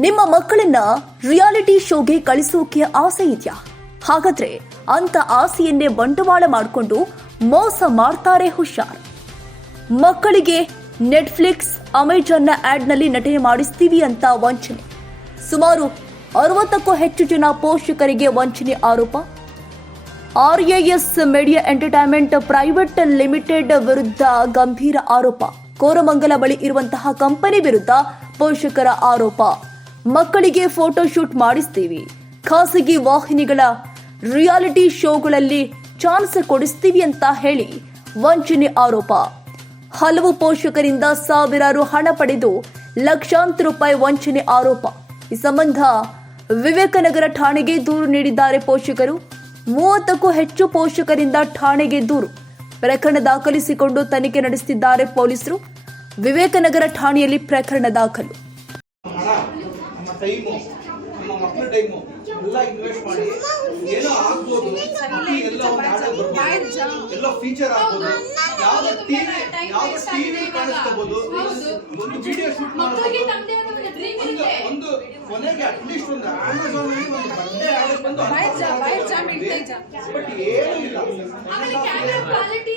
ನಿಮ್ಮ ಮಕ್ಕಳನ್ನ ರಿಯಾಲಿಟಿ ಶೋಗೆ ಕಳಿಸೋಕೆ ಆಸೆ ಇದೆಯಾ? ಹಾಗಾದ್ರೆ ಅಂತ ಆಸೆಯನ್ನೇ ಬಂಡವಾಳ ಮಾಡಿಕೊಂಡು ಮೋಸ ಮಾಡ್ತಾರೆ ಹುಷಾರ್. ಮಕ್ಕಳಿಗೆ ನೆಟ್ಫ್ಲಿಕ್ಸ್ ಅಮೆಜಾನ್ನ ಆಡ್ನಲ್ಲಿ ನಟನೆ ಮಾಡಿಸ್ತೀವಿ ಅಂತ ವಂಚನೆ. ಸುಮಾರು ಅರವತ್ತಕ್ಕೂ ಹೆಚ್ಚು ಜನ ಪೋಷಕರಿಗೆ ವಂಚನೆ ಆರೋಪ. RAS media entertainment private limited ವಿರುದ್ಧ ಗಂಭೀರ ಆರೋಪ. ಕೋರಮಂಗಲ ಬಳಿ ಇರುವಂತಹ ಕಂಪನಿ ವಿರುದ್ಧ ಪೋಷಕರ ಆರೋಪ. ಮಕ್ಕಳಿಗೆ ಫೋಟೋ ಶೂಟ್ ಮಾಡಿಸ್ತೀವಿ. ಖಾಸಗಿ ವಾಹಿನಿಗಳ ರಿಯಾಲಿಟಿ ಶೋಗಳಲ್ಲಿ ಚಾನ್ಸ್ ಕೊಡಿಸ್ತೀವಿ ಅಂತ ಹೇಳಿ ವಂಚನೆ ಆರೋಪ. ಹಲವು ಪೋಷಕರಿಂದ ಸಾವಿರಾರು ಹಣ ಪಡೆದು ಲಕ್ಷಾಂತರ ರೂಪಾಯಿ ವಂಚನೆ ಆರೋಪ. ಈ ಸಂಬಂಧ ವಿವೇಕನಗರ ಠಾಣೆಗೆ ದೂರು ನೀಡಿದ್ದಾರೆ ಪೋಷಕರು. ಮೂವತ್ತಕ್ಕೂ ಹೆಚ್ಚು ಪೋಷಕರಿಂದ ಠಾಣೆಗೆ ದೂರು. ಪ್ರಕರಣ ದಾಖಲಿಸಿಕೊಂಡು ತನಿಖೆ ನಡೆಸುತ್ತಿದ್ದಾರೆ ಪೊಲೀಸರು. ವಿವೇಕನಗರ ಠಾಣೆಯಲ್ಲಿ ಪ್ರಕರಣ ದಾಖಲು. ಟೈಮು ನಮ್ಮ ಮಕ್ಕಳ ಟೈಮು ಎಲ್ಲ ಇನ್ವೆಸ್ಟ್ ಮಾಡಿ ಏನೋ ಆಗ್ಬೋದು. ಎಲ್ಲ ಒಂದು ಆರ್ಡರ್ ಬರ್ಬೋದು. ಎಲ್ಲ ಫೀಚರ್ ಆಗ್ಬೋದು. ಯಾವ ಟಿವಿ ಯಾವ ಟಿವಿ ಕಾಣಿಸ್ಕೋಬಹುದು ಒಂದು ವಿಡಿಯೋ ಶೂಟ್ ಮಾಡಬಹುದು ಒಂದು ಕೊನೆಗೆ ಅಟ್ಲೀಸ್ಟ್ ಒಂದು ಅಮೆಝಾನ್ ಅಲ್ಲಿ ಒಂದು ಬರ್ಡೇ ಬಂದು ಬಟ್ ಏನೂ ಇಲ್ಲ. ಕ್ಯಾಮೆರಾ ಕ್ವಾಲಿಟಿ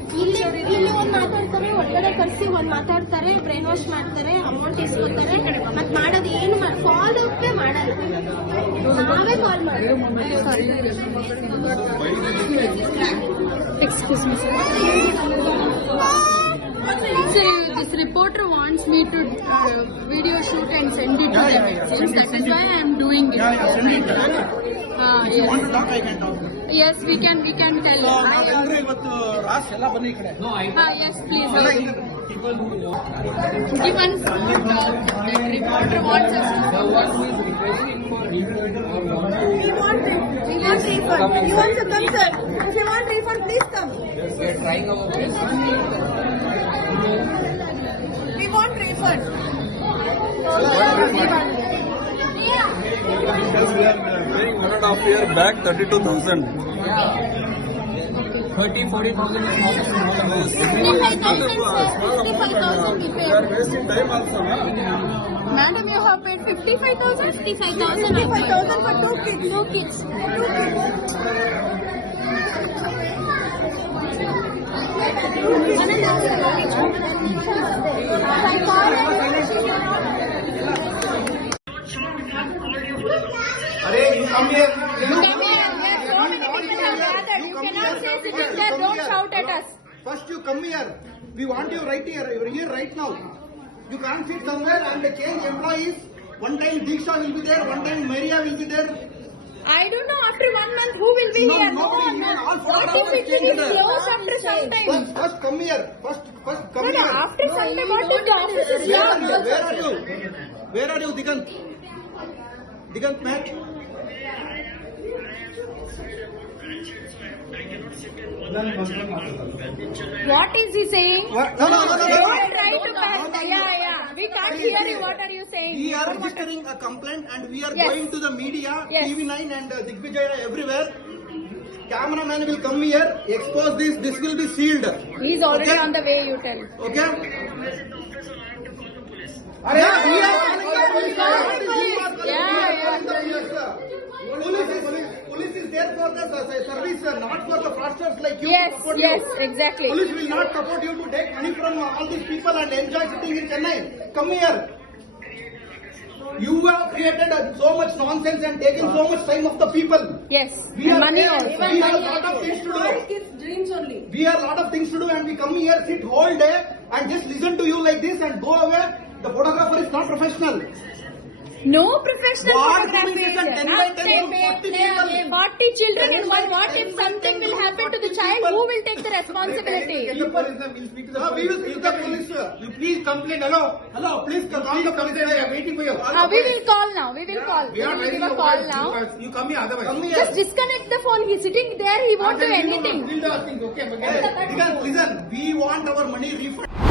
ಮಾತಾಡ್ತೀರಾ? ಇಲ್ಲಿ ಒಂದ್ ಮಾತಾಡ್ತಾರೆ ಒಳಗಡೆ ಕರ್ಸಿ ಒಂದ್ ಮಾತಾಡ್ತಾರೆ ಬ್ರೈನ್ ವಾಶ್ ಮಾಡ್ತಾರೆ ಅಮೌಂಟ್ ಇಸ್ಕೊತಾರೆ. ಮತ್ ಮಾಡೋದು ಏನು ಫಾಲೋ ಅಪ್ಪೇ ಮಾಡಲ್ಲ. ನಾವೇ ಕಾಲ್ ಮಾಡಿ Sir, this reporter wants me to uh, video shoot and send it to them. It seems that is why I am doing it. Yeah, yeah, send it. Uh, You want yes. to talk, I can talk. yes, we can we can tell. So, ನಾವೆಲ್ಲರೂ ಇವತ್ತು ರಾಸ್ ಎಲ್ಲ ಬನ್ನಿ ಈ ಕಡೆ Ah, yes, please. ಎಲ್ಲ Uh, ಇಲ್ಲಿ. given the reporter wants us to support. We want we want refund. You want to come, sir? If you want refund, please come. We We want refund. Yes, we are paying one and a half year back 32,000. Yeah. 30, 40,000 is not enough. 55,000. We are wasting time also. Huh? Madam, you have paid 55,000? 55,000 for two kids. Two kids. Two kids. अरे. Yes, so many people have gathered. You cannot say sitting there. Don't shout at us. First you come here. We want you right here. You're here right now. You can't sit somewhere and change employees. One time Diksha will be there. One time Maria will be there. I don't know after one month who will be No, here. nobody, even all What if photographers it will change be closed after some time? First, first come here. First, first come No, no, here. after some time, what if the office is Where are you? Where are you? Where are you, Digant? Digant, Matt? What is he saying? What? No, no, no, no, They no. will try to No, no, pass. no, no. Yeah, yeah. We can't hear you. What are you saying? We are registering a complaint and we are Yes. going to the media, Yes. TV9 and uh, Digvijaya everywhere. Cameraman will come here, expose this, this will be sealed. He's already Okay? on the way, you tell. Okay? Yeah, we are calling the police. Yeah, yeah. Police is, police is there for the uh, service, uh, not for the fraudsters like you. to Yes, support yes, you. exactly. Police will not support you to take money from all these people and enjoy sitting in Chennai. Come here. You have created uh, so much nonsense and taken so much time of the people. Yes. We And are money parents. also. We have lot of things to do. Dreams only. We have a lot of things to do and we come here, sit whole day and just listen to you like this and go away. The photographer is not professional. No professional What photography. doing this and 10 by Huh? 10 Say, to 40 children 10 in one. What if something will happen to the child? Who will take the responsibility? Uh, we will speak the police. You please complain. Hello. Hello. Please come. Call the police. We are waiting for you. Uh, we will call now. We will call. We are will give waiting for call now. You come here. Otherwise. Just disconnect the phone. He's sitting there. He won't do anything. Hey, listen. We want our money refund.